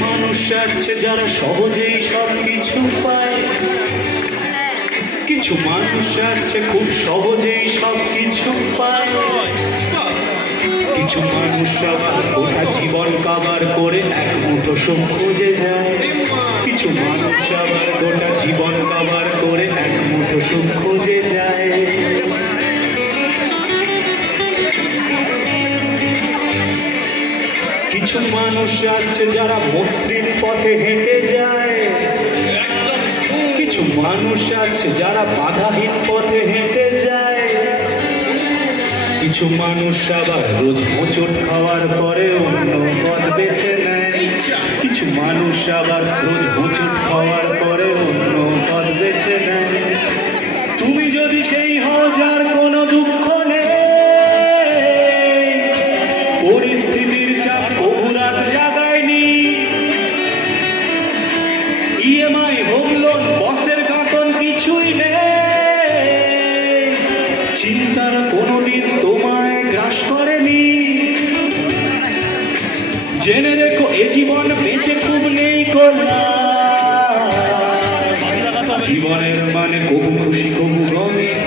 মানুষ আছে যারা সহজেই সব কিছু পায়। কিছু মানুষ আছে খুব সহজেই সব কিছু পায়। কিছু মানুষ আবার গোটা জীবন কাবার করে এক মুঠো খুঁজে যায়। কিছু মানুষ আবার গোটা জীবন কাবার কিছু মানুষ আছে যারা মসৃণ পথে হেঁটে যায়। কিছু মানুষ আছে যারা বাধাহীন পথে হেঁটে যায়। কিছু মানুষ আবার রোজ মোচট খাওয়ার পরে অন্য পথ বেছে নেয়। কিছু মানুষ আবার রোজ মোচট খাওয়ার পরে অন্য পথ বেছে নেয়। তুমি যদি সেই হও যার কোনো দুঃখ নেই পরিস্থিতির ইএমআই হোম লোন বসের কাটন কিছুই নেই। চিন্তার কোনোদিন তোমায় গ্রাস করেনি। জেনে রেখো, এ জীবন বেঁচে খুব নেই কল্যাণ জীবনের মানে কবু খুশি, কবু গমে।